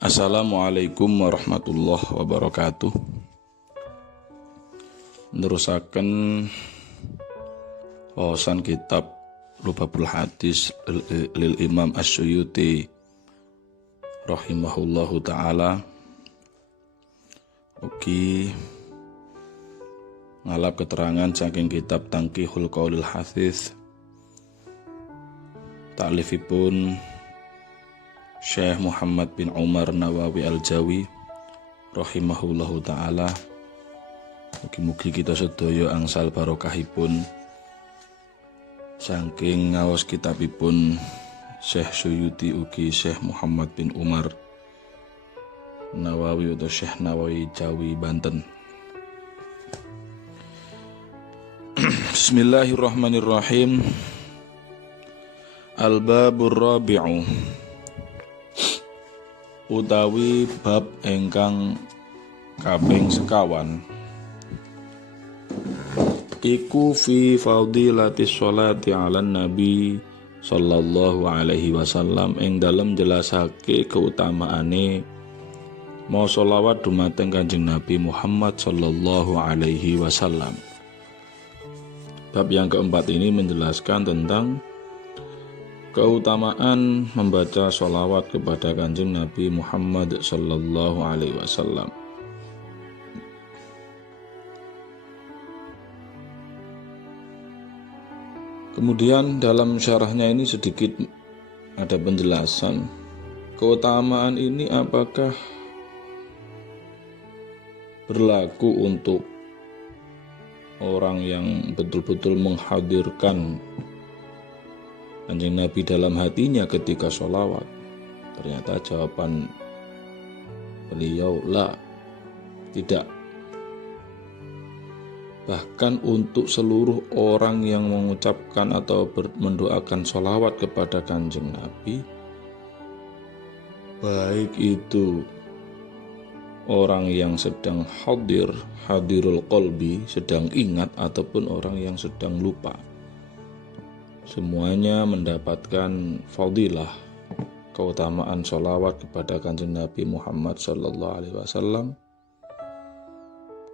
Assalamualaikum warahmatullahi wabarakatuh. Nerusaken wawasan kitab Lubabul Hadis lil Imam Asy-Syuyuti rahimahullahu taala. Ugi ngalap keterangan saking kitab Tanqihul Qaulil Hadis ta'lifipun Syekh Muhammad bin Umar Nawawi Al-Jawi rahimahullahu ta'ala. Mugi-mugi kita sedaya angsal barokahipun saking ngaos kitabipun Syekh Syuyuti ugi Syekh Muhammad bin Umar Nawawi atau Syekh Nawawi Jawi Banten. Bismillahirrahmanirrahim. Al-babur rabi'u, utawi bab ingkang kaping sekawan, iku fi fadilatis sholati ala nabi sallallahu alaihi wasallam, ing dalem jelasake keutamaane mau sholawat dumateng Kanjeng Nabi Muhammad sallallahu alaihi wasallam. Bab yang keempat ini menjelaskan tentang keutamaan membaca sholawat kepada Kanjeng Nabi Muhammad sallallahu alaihi wasallam. Kemudian dalam syarahnya ini sedikit ada penjelasan keutamaan ini apakah berlaku untuk orang yang betul-betul menghadirkan Kanjeng Nabi dalam hatinya ketika sholawat. Ternyata jawaban beliau la, tidak. Bahkan untuk seluruh orang yang mengucapkan atau mendoakan sholawat kepada Kanjeng Nabi, baik itu orang yang sedang hadirul qalbi, sedang ingat, ataupun orang yang sedang lupa, semuanya mendapatkan fadilah keutamaan sholawat kepada Kanjeng Nabi Muhammad sallallahu alaihi wasallam.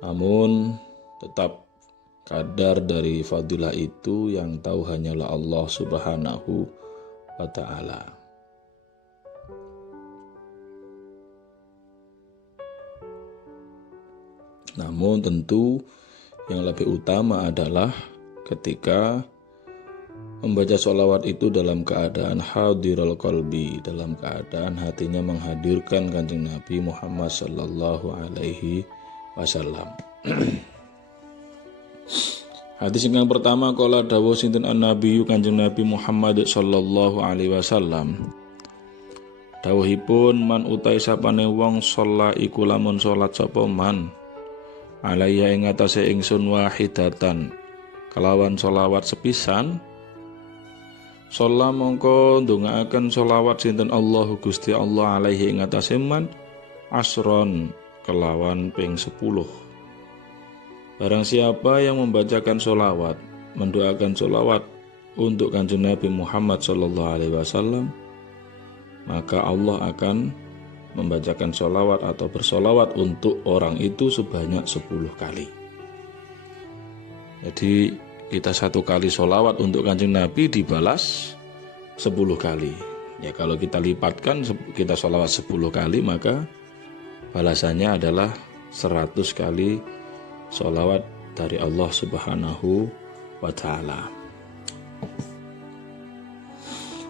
Namun tetap kadar dari fadilah itu yang tahu hanyalah Allah Subhanahu wa ta'ala. Namun tentu yang lebih utama adalah ketika membaca sholawat itu dalam keadaan hadirul qalbi, dalam keadaan hatinya menghadirkan Kanjeng Nabi Muhammad sallallahu alaihi wasallam. Hadis yang pertama, qala dawuh sinten an-nabiyyu Kanjeng Nabi Muhammad sallallahu alaihi wasallam. Dawuhipun, man utai sapane wong sholat iku lamun salat sapa man alaiya ing atase ingsun wahidatan kelawan sholawat sepisan, sholat mongko ndongaaken sholawat sinten Allahu Gusti Allah alaihi ing atase man asron kelawan ping 10. Barang siapa yang membacakan sholawat, mendoakan sholawat untuk Kanjeng Nabi Muhammad sallallahu alaihi wasallam, maka Allah akan membacakan sholawat atau bersolawat untuk orang itu sebanyak 10 kali. Jadi kita 1 kali sholawat untuk Kanjeng Nabi dibalas 10 kali. Ya, kalau kita lipatkan, kita sholawat 10 kali, maka balasannya adalah 100 kali sholawat dari Allah Subhanahu wa ta'ala.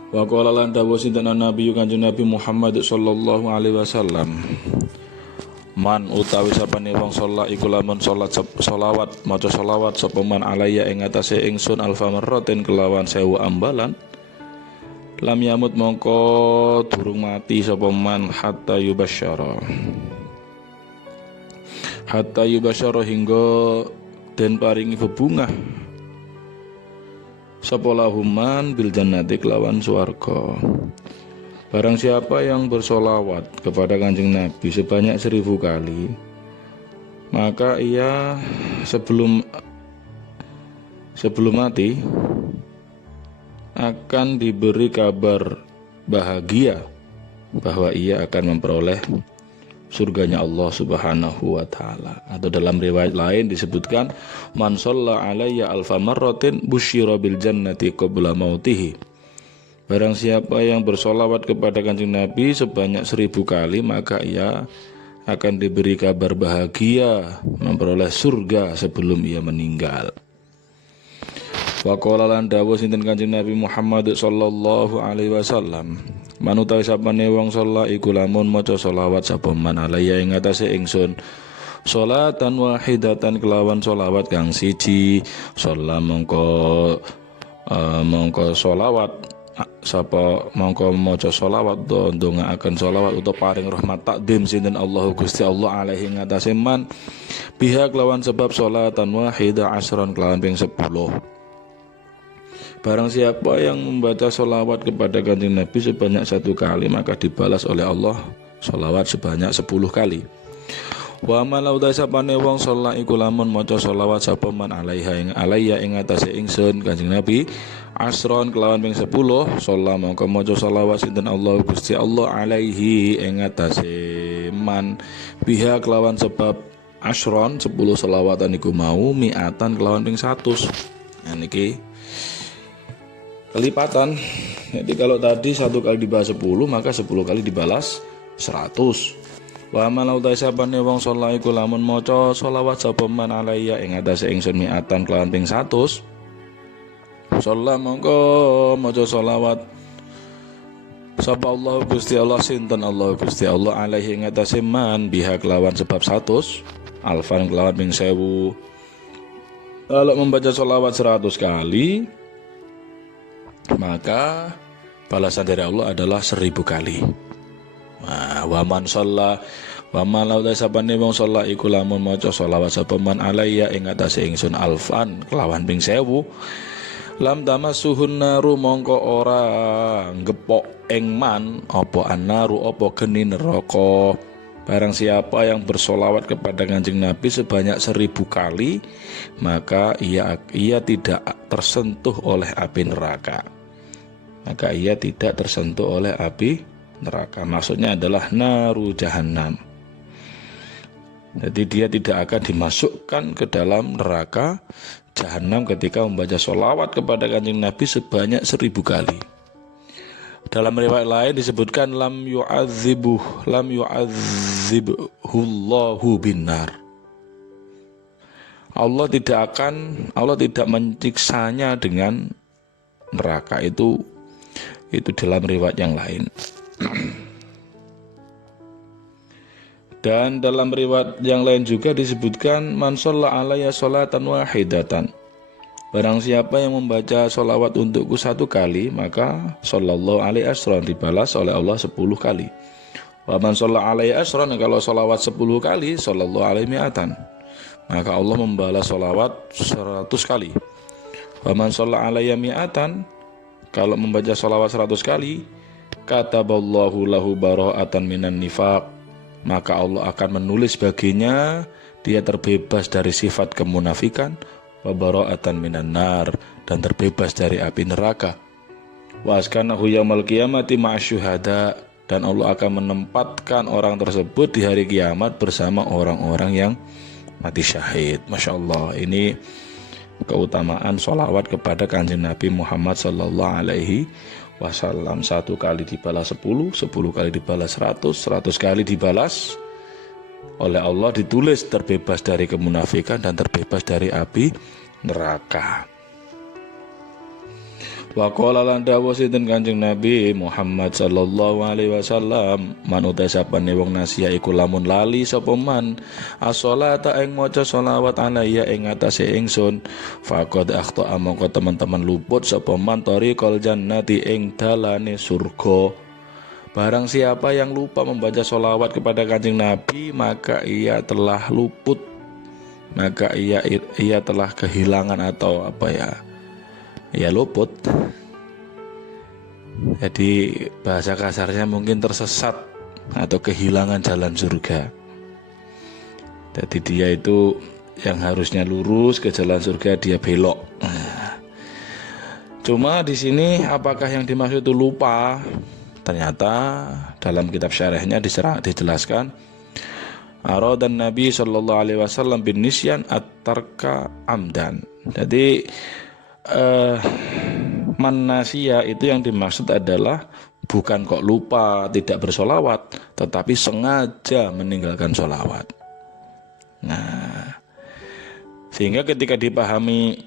Wa qala lan dawuh sinten Nabi Kanjeng Nabi Muhammad sallallahu alaihi wasallam, man utawi sapane wong sholat iku lamun sholat sholawat maca sholawat sapa man alaiya ing atase ingsun alfa marratin kelawan 1000 ambalan, lam yamut mongko durung mati sapa man hatta yubasyara hingga den paringi bebungah sapa lahuman bil jannati kelawan swarga. Barang siapa yang bersolawat kepada Kanjeng Nabi sebanyak 1000 kali, maka ia sebelum mati akan diberi kabar bahagia bahwa ia akan memperoleh surganya Allah Subhanahu wa taala. Atau dalam riwayat lain disebutkan man shalla alayya alfa marratin busyira bil jannati qabla mautihi. Barang siapa yang bersolawat kepada Kanjeng Nabi sebanyak 1000 kali, maka ia akan diberi kabar bahagia memperoleh surga sebelum ia meninggal. Wa qala lan dawuh sinten Kanjeng Nabi Muhammad sallallahu alaihi wasallam, manutawi sapane wong sholat iku lamun maca selawat sapa man alaya ing atase ingsun sholatan wahidatan kelawan sholawat kang siji, sholat mongko sholawat sapa mongko maca sholawat ndongaaken sholawat utawa paring rahmat takdim sinten Allahu Gusti Allah alaihi ing atase man biha kelawan sebab sholatan wahida asron kelawan ping 10. Barang siapa yang membaca sholawat kepada Kanjeng Nabi sebanyak 1 kali, maka dibalas oleh Allah sholawat sebanyak 10 kali. Wa malau dasapane wong sholat iku lamun maca sholawat sapa man alaiya ing atase ingsun Kanjeng Nabi asron kelawan ping 10, sholat mongko maca sholawat sinten Allah Gusti Allah alaihi ing atase man biha kelawan sebab asron 10 sholawatan iku mau mi'atan kelawan ping 100. Nah niki kelipatan. Jadi kalau tadi 1 kali dibalas 10, maka 10 kali dibalas 100. Wa malau tasabane wong sholat iku lamun maca sholawat sapa man alaiya ing atase ingsun mi'atan kelawan ping 100. Sholat mongko maca sholawat sapa Allah Gusti Allah sinten Allah Gusti Allah alaihi ing atase man biha kelawan sebab 100 alfan kelawan ping 1000. Kalau membaca sholawat 100 kali, maka balasan dari Allah adalah 1000 kali. Wa man shalla wa malau dasabane wong sholat iku lamun maca sholawat sapa man alaiya ing atase ingsun alfan kelawan ping 1000 lam tamassuhun naru mongko ora ngepok ing man apa annaru apa geni neraka. Barang siapa yang bersolawat kepada Kanjeng Nabi sebanyak 1000 kali, maka ia tidak tersentuh oleh api neraka. Maka ia tidak tersentuh oleh api neraka. Maksudnya adalah naru jahannam. Jadi dia tidak akan dimasukkan ke dalam neraka jahannam ketika membaca sholawat kepada Kanjeng Nabi sebanyak 1000 kali. Dalam riwayat lain disebutkan lam yu'adzibhullahu binar. Allah tidak menyiksanya dengan neraka. Itu dalam riwayat yang lain. Dan dalam riwayat yang lain juga disebutkan man shalla alayya sholatan wahidatan. Barang siapa yang membaca sholawat untukku 1 kali, maka sallallahu alaihi asron dibalas oleh Allah 10 kali. Wa man shalla alaihi asron, kalau sholawat 10 kali, sallallahu alaihi mi'atan, maka Allah membalas sholawat 100 kali. Wa man shalla alaihi mi'atan, kalau membaca sholawat 100 kali, kataballahu lahu bara'atan minan nifaq, maka Allah akan menulis baginya dia terbebas dari sifat kemunafikan, wa bara'atan minan nar, dan terbebas dari api neraka. Wa askanahu yaumal qiyamati ma'asyuhada, dan Allah akan menempatkan orang tersebut di hari kiamat bersama orang-orang yang mati syahid. Masya Allah, ini keutamaan sholawat kepada Kanjeng Nabi Muhammad sallallahu alaihi wasallam. 1 kali dibalas 10, 10 kali dibalas 100, 100 kali dibalas oleh Allah, ditulis terbebas dari kemunafikan dan terbebas dari api neraka. Wa qala lan dawuh sinten Kanjeng Nabi Muhammad sallallahu alaihi wasallam, man uta sapane wong nasiha iku lamun lali sapa man as-sholata ing maca sholawat alayya ing atase ingsun, faqad akhta mongko teman-teman luput sapa man tariqal jannati ing dalane surga. Barang siapa yang lupa membaca sholawat kepada Kanjeng Nabi, maka ia telah luput, maka ia telah kehilangan atau ia luput. Jadi bahasa kasarnya mungkin tersesat atau kehilangan jalan surga. Jadi dia itu yang harusnya lurus ke jalan surga, dia belok. Cuma di sini apakah yang dimaksud itu lupa? Ternyata dalam kitab syarahnya dijelaskan aradan Nabi sallallahu alaihi wasallam bin nisyan at-tarka amdan. Jadi man-nasiya itu yang dimaksud adalah bukan kok lupa tidak bersolawat, tetapi sengaja meninggalkan solawat. Nah, sehingga ketika dipahami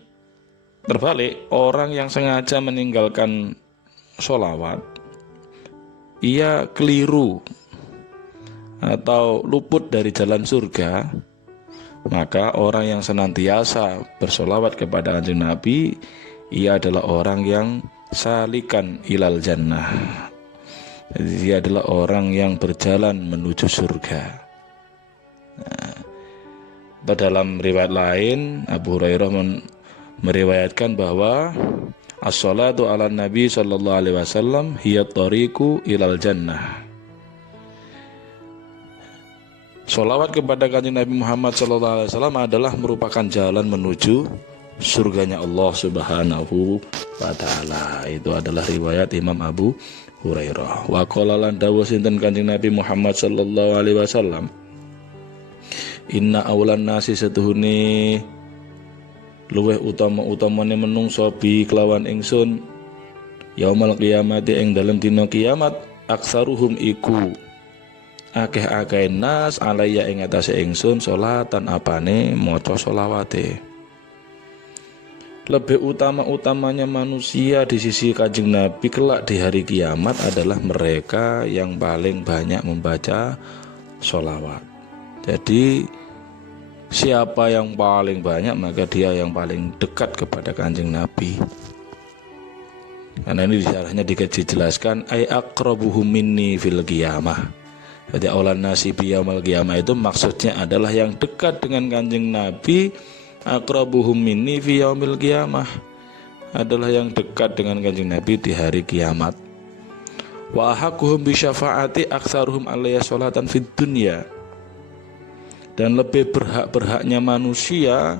terbalik, orang yang sengaja meninggalkan solawat, ia keliru atau luput dari jalan surga. Maka orang yang senantiasa bersolawat kepada Kanjeng Nabi, ia adalah orang yang salikan ilal jannah. Jadi dia adalah orang yang berjalan menuju surga. Nah, dalam riwayat lain Abu Hurairah meriwayatkan bahwa as-salatu ala Nabi sallallahu alaihi wasallam hiya tariqu ilal jannah. Salawat kepada Kanjeng Nabi Muhammad sallallahu alaihi wasallam adalah merupakan jalan menuju surganya Allah Subhanahu wa taala. Itu adalah riwayat Imam Abu Hurairah. Wa qala lan dawuh sinten Kanjeng Nabi Muhammad sallallahu alaihi wasallam, inna awlan nasi setuhune luweh utama-utamane menungso bi kelawan ingsun yaumul qiyamati ing dalem dina kiamat aksaruhum iku akeh-akeh nas alaya ing atase ingsun salatan apane maca selawate. Lebih utama-utamanya manusia di sisi Kanjeng Nabi kelak di hari kiamat adalah mereka yang paling banyak membaca sholawat. Jadi siapa yang paling banyak, maka dia yang paling dekat kepada Kanjeng Nabi. Karena ini di syarahnya dijelaskan ay aqrabuhum minni fil qiyamah. Jadi aulan nasi biyaumil qiyamah itu maksudnya adalah yang dekat dengan Kanjeng Nabi. Aqrabuhum minni fi yaumil qiyamah adalah yang dekat dengan Kanjeng Nabi di hari kiamat. Wa ahaqquhum bi syafaati aktsaruhum alayya sholatan fid dunya. Dan lebih berhak-berhaknya manusia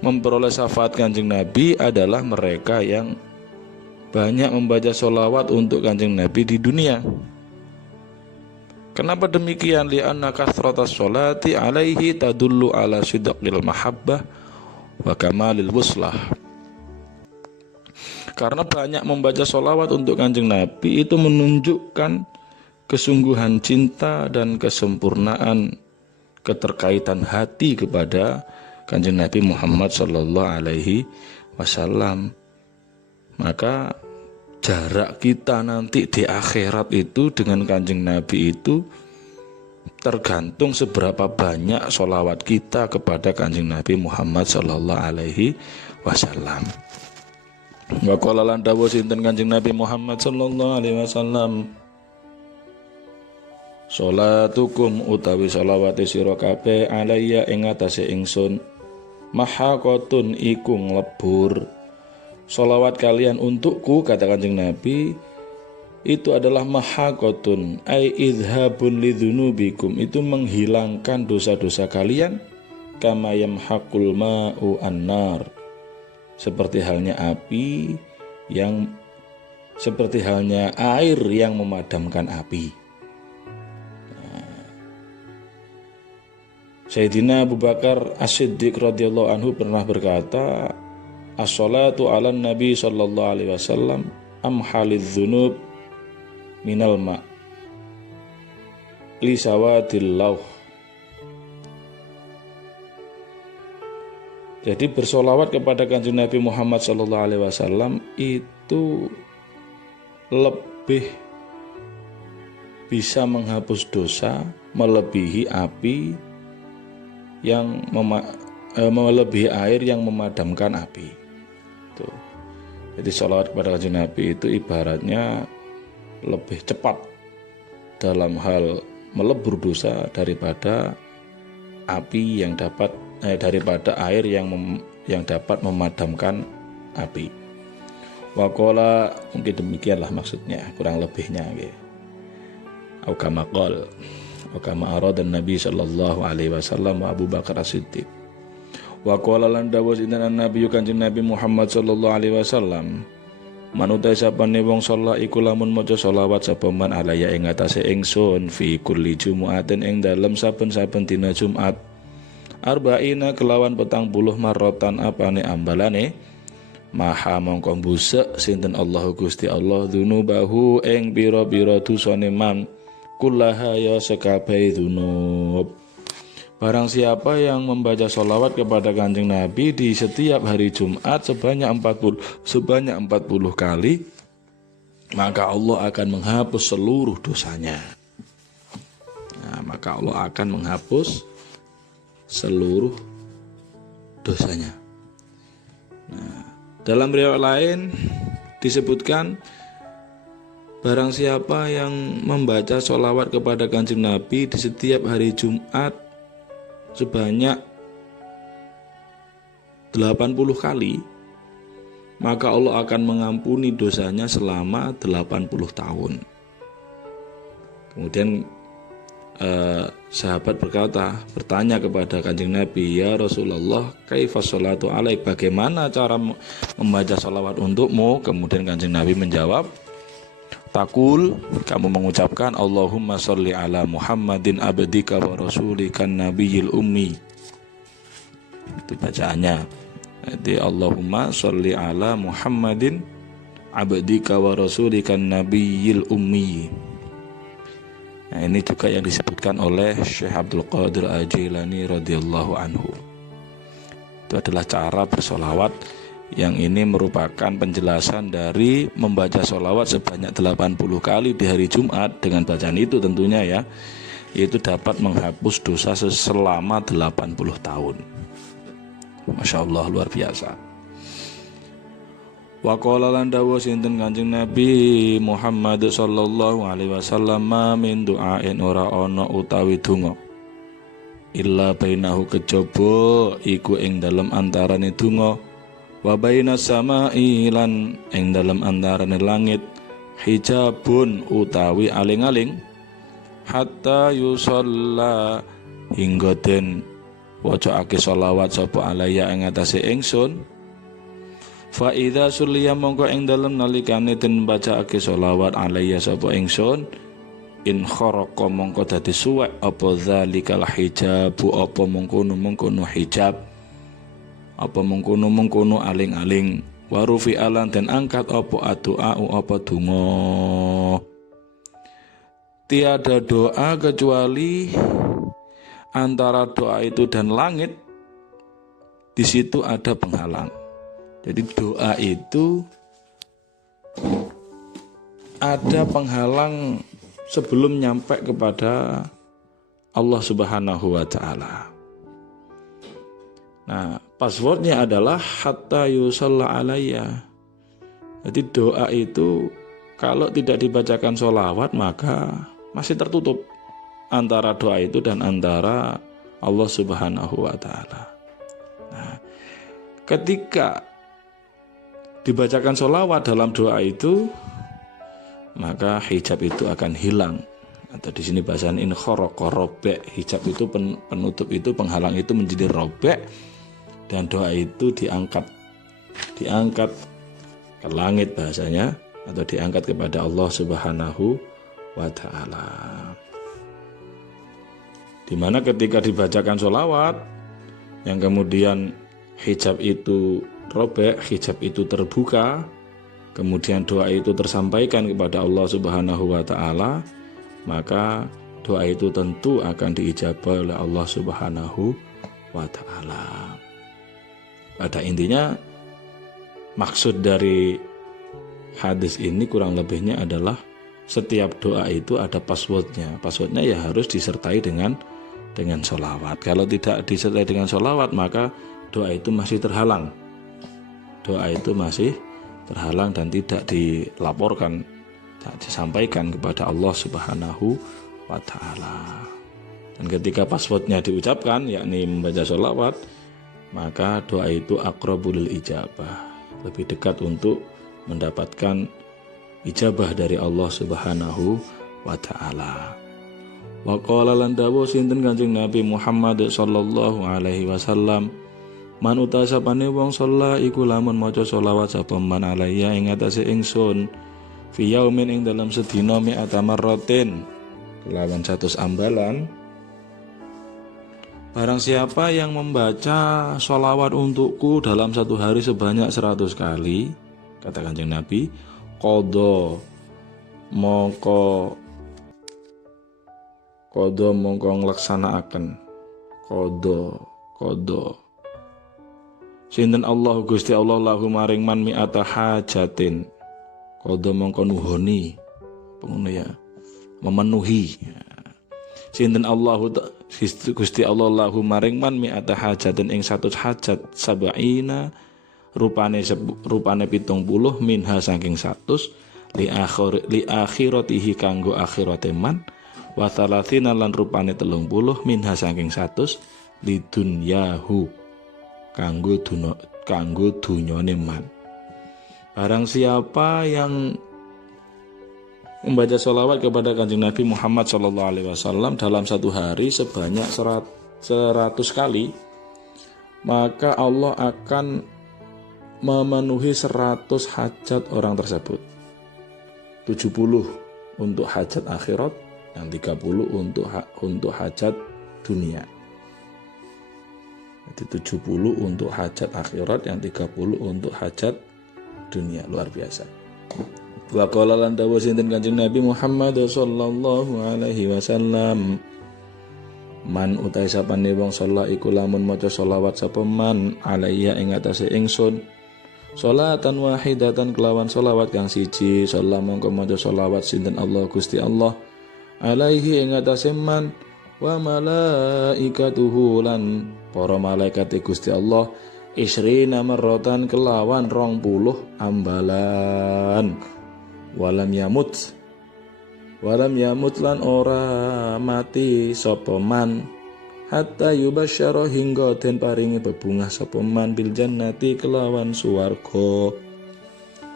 memperoleh syafaat Kanjeng Nabi adalah mereka yang banyak membaca sholawat untuk Kanjeng Nabi di dunia. Kenapa demikian? Li'anna kathratas sholati alaihi tadullu ala sidqil mahabbah wa kamalil wuslah. Karena banyak membaca sholawat untuk Kanjeng Nabi itu menunjukkan kesungguhan cinta dan kesempurnaan keterkaitan hati kepada Kanjeng Nabi Muhammad sallallahu alaihi wasallam. Maka jarak kita nanti di akhirat itu dengan Kanjeng Nabi itu tergantung seberapa banyak sholawat kita kepada Kanjeng Nabi Muhammad sallallahu alaihi wasallam. Wa qala lan dawuh sinten Kanjeng Nabi Muhammad sallallahu alaihi wasallam, sholatukum utawi sholawate sira kabeh alayya ing atase ingsun mahaqatun iku nglebur. Sholawat kalian untukku, kata Kanjeng Nabi, itu adalah mahaqatun ai idhabun lidzunubikum, itu menghilangkan dosa-dosa kalian, kama yamhaqul ma'u annar, seperti halnya air yang memadamkan api. Sayyidina Abu Bakar As-Siddiq radhiyallahu anhu pernah berkata, as-salatu ala nabi sallallahu alaihi wasallam amhalidz dzunub minal ma li sawadil lauh. Jadi bersolawat kepada Kanjeng Nabi Muhammad sallallahu alaihi wasallam itu lebih bisa menghapus dosa melebihi api yang melebihi air yang memadamkan api. Tuh. Jadi sholawat kepada Kanjeng Nabi itu ibaratnya lebih cepat dalam hal melebur dosa daripada api yang daripada air yang dapat memadamkan api. Waqala, mungkin demikianlah maksudnya, kurang lebihnya nggih. Au kama qala wa kama arada Nabi sallallahu alaihi wasallam wa Abu Bakar As-Siddiq. Wa qala lan dawuh sinten Nabi Kanjeng Nabi Muhammad sallallahu alaihi wasallam, Manutai sapane wong sholat iku lamun maca sholawat sapa man alaya ing atase ingsun fi kulli jumu'atin ing dalem saben-saben dina Jumat arba'ina kelawan 40 marrotan apane ambalane maha mongko mbusek sinten Allahu Gusti Allah dzunubahu ing pira-pira dosane man kullaha ya sekabehi dzunub. Barang siapa yang membaca sholawat kepada Kanjeng Nabi di setiap hari Jumat sebanyak 40 kali, maka Allah akan menghapus seluruh dosanya. Maka Allah akan menghapus seluruh dosanya. Dalam riwayat lain disebutkan barang siapa yang membaca sholawat kepada Kanjeng Nabi di setiap hari Jumat sebanyak 80 kali, maka Allah akan mengampuni dosanya selama 80 tahun. Kemudian sahabat bertanya kepada Kanjeng Nabi, ya Rasulullah, kaifa sholatu alaik, bagaimana cara membaca sholawat untukmu? Kemudian Kanjeng Nabi menjawab, Takul, kamu mengucapkan Allahumma sholli ala Muhammadin abdika wa rasulikan nabiyil ummi. Itu bacaannya. Jadi Allahumma sholli ala Muhammadin abdika wa rasulikan nabiyil ummi. Nah, ini juga yang disebutkan oleh Syekh Abdul Qadir Al-Jilani radhiyallahu anhu. Itu adalah cara bersolawat yang ini merupakan penjelasan dari membaca sholawat sebanyak 80 kali di hari Jumat. Dengan bacaan itu tentunya ya, itu dapat menghapus dosa selama 80 tahun. Masya Allah, luar biasa. Wa qala lan dawuh sinten Kanjeng Nabi Muhammad sallallahu alaihi wasallam, min du'ain ora ana utawi donga illa bainahu kejaba iku ing dalem antarane donga wa bainas samai lan ing dalem antarane langit hijabun utawi aling-aling hatta yusalla hingga den wacake selawat sapa alaya ing atase ingsun fa idza sulliya mongko ing dalem nalikane den bacaake selawat alaya sapa ingsun in kharaqa mongko dadi suwek apa zalikal hijabu apa mengkono hijab apa mengkono aling-aling warufi alan dan angkat apa doa apa donga. Tiada doa kecuali antara doa itu dan langit di situ ada penghalang. Jadi doa itu ada penghalang sebelum nyampe kepada Allah Subhanahu wa taala. Nah, passwordnya adalah hatta yusalla alayya. Jadi doa itu kalau tidak dibacakan sholawat maka masih tertutup antara doa itu dan antara Allah Subhanahu wa taala. Nah, ketika dibacakan sholawat dalam doa itu maka hijab itu akan hilang. Atau di sini bahasan in kharaqa robek, hijab itu penutup itu penghalang itu menjadi robek dan doa itu diangkat ke langit bahasanya atau diangkat kepada Allah Subhanahu wa taala. Dimana ketika dibacakan sholawat yang kemudian hijab itu robek, hijab itu terbuka, kemudian doa itu tersampaikan kepada Allah Subhanahu wa taala, maka doa itu tentu akan diijabah oleh Allah Subhanahu wa taala. Pada intinya maksud dari hadis ini kurang lebihnya adalah setiap doa itu ada passwordnya. Passwordnya ya harus disertai dengan sholawat. Kalau tidak disertai dengan sholawat maka doa itu masih terhalang. Doa itu masih terhalang dan tidak dilaporkan, tidak disampaikan kepada Allah Subhanahu wa taala. Dan ketika passwordnya diucapkan yakni membaca sholawat, maka doa itu aqrabul ijabah, lebih dekat untuk mendapatkan ijabah dari Allah Subhanahu wa taala. Wa qala lan dawuh sinten Kanjeng Nabi Muhammad sallallahu alaihi wasallam, Man utawi sapane wong sholla iku lamun maca sholawat sapa man alaiya ing atase ingsun fi yaumin ing dalam sedina mi'ata marratin kelawan 100 ambalan. Barang siapa yang membaca sholawat untukku dalam satu hari sebanyak 100 kali, kata Kanjeng Nabi, qadha mongko nglaksanakaken qadha sinten Allah Gusti Allah lahu maring man mi'ata hajatin, qadha mongko nuhoni pengono ya, memenuhi sinten Allah Gusti Allah lahu maring man mi'ata hajatin ing 100 hajat sab'ina rupane 70 minha saking 100 li akhiratihi kanggo akhirate man wa thalathina lan rupane 30 minha saking 100 li dunyahu kanggo dunyane man. Barang siapa yang membaca sholawat kepada Kanjeng Nabi Muhammad SAW dalam satu hari sebanyak 100 kali, maka Allah akan memenuhi 100 hajat orang tersebut. 70 untuk hajat akhirat, yang 30 untuk hajat dunia. Jadi 70 untuk hajat akhirat, yang 30 untuk hajat dunia. Luar biasa. Wa qala lan dawuh sinten Kanjeng Nabi Muhammad sallallahu alaihi wasallam, man utai sapane wong sholat iku lamun maca sholawat sapa man alaiya ing atase ingsun sholatan wahidatan kelawan sholawat kang siji, sholat mongko maca sholawat sinten Allah Gusti Allah alaihi ing atase man wa malaikatuhu lan para malaikat Gusti Allah isrina marratan kelawan 20 ambalan walam yamut lan ora mati sapa man hatta yubasyara hingga den paringi bebungah sapa man bil jannati kelawan swarga.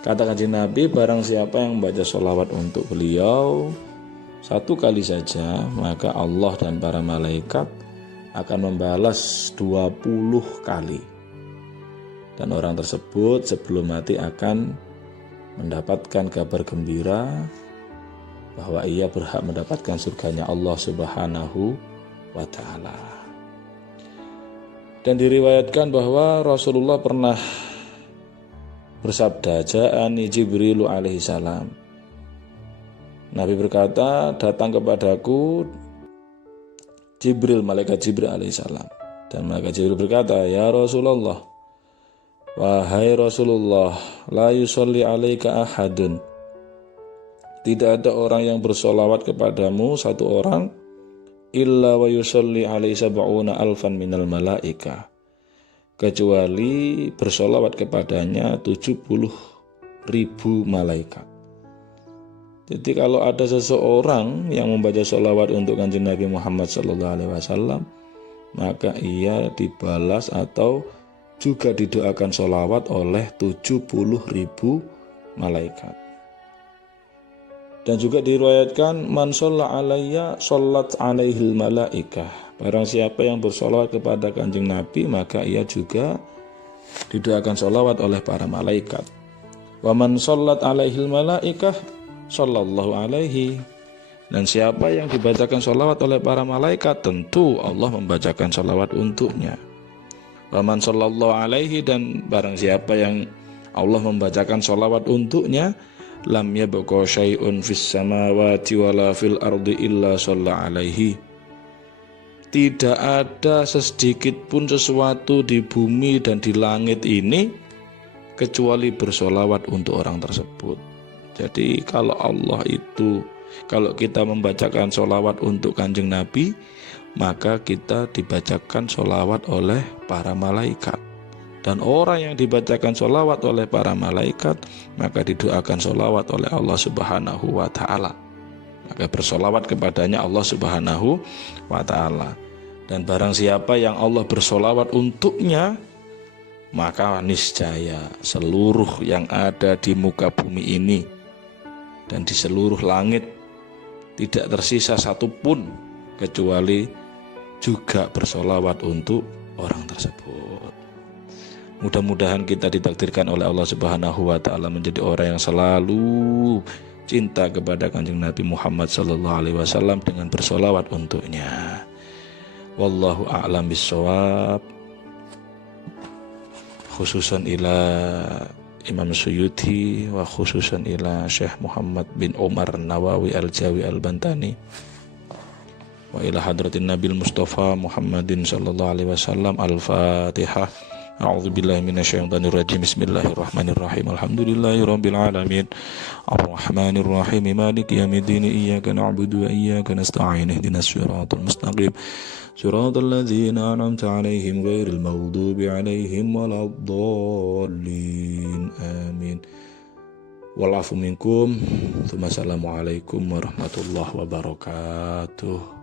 Kata Kanjeng Nabi, barang siapa yang membaca sholawat untuk beliau satu kali saja, maka Allah dan para malaikat akan membalas 20 kali. Dan orang tersebut sebelum mati akan mendapatkan kabar gembira bahwa ia berhak mendapatkan surganya Allah Subhanahu wa ta'ala. Dan diriwayatkan bahwa Rasulullah pernah bersabda, ja'ani Jibril alaihi salam. Nabi berkata, datang kepadaku Jibril, malaikat Jibril alaihi salam. Dan malaikat Jibril berkata, ya Rasulullah, wahai Rasulullah, la yusolli alaika ahadun, tidak ada orang yang bersolawat kepadamu satu orang illa wa yusolli alaihi sab'una alfan minal malaika, kecuali bersolawat kepadanya 70.000 malaikat. Jadi kalau ada seseorang yang membaca solawat untuk Kanjeng Nabi Muhammad SAW, maka ia dibalas atau juga didoakan solawat oleh 70.000 malaikat. Dan juga diriwayatkan man sholla alayya shollat alaihil malaikah, barang siapa yang bersolawat kepada Kanjeng Nabi maka ia juga didoakan solawat oleh para malaikat. Wa man shollat alaihil malaikah sallallahu alaihi, dan siapa yang dibacakan solawat oleh para malaikat tentu Allah membacakan solawat untuknya. Wa man sallallahu alaihi, dan barang siapa yang Allah membacakan solawat untuknya, lam yabqa syai'un fis samawati wala fil ardi illa shalla alaihi, tidak ada sedikit pun sesuatu di bumi dan di langit ini kecuali bersolawat untuk orang tersebut. Jadi kalau kita membacakan solawat untuk Kanjeng Nabi, maka kita dibacakan solawat oleh para malaikat. Dan orang yang dibacakan solawat oleh para malaikat, maka didoakan solawat oleh Allah Subhanahu wa ta'ala. Maka bersolawat kepadanya Allah Subhanahu wa ta'ala. Dan barang siapa yang Allah bersolawat untuknya, maka niscaya seluruh yang ada di muka bumi ini dan di seluruh langit tidak tersisa satupun kecuali juga bersolawat untuk orang tersebut. Mudah-mudahan kita ditakdirkan oleh Allah Subhanahu wa taala menjadi orang yang selalu cinta kepada Kanjeng Nabi Muhammad sallallahu alaihi wasallam dengan bersolawat untuknya. Wallahu a'lam bissawab. Khususan ila Imam Suyuti wa khususan ila Syekh Muhammad bin Umar Nawawi Al-Jawi Al-Bantani wa ila hadratin Nabil Mustafa Muhammadin sallallahu alaihi wasallam. Al-Fatihah. A'udzubillahi minasyaitonir rajim. Bismillahirrahmanirrahim. Alhamdulillahirabbil alamin. Arrahmanirrahim. Maliki yaumiddin. Iyyaka na'budu wa iyyaka nasta'in. Ihdinas siratal mustaqim. Siratal ladzina an'amta 'alaihim ghairil maghdubi 'alaihim waladdallin. Amin. Wal afu minkum. Assalamualaikum warahmatullahi wabarakatuh.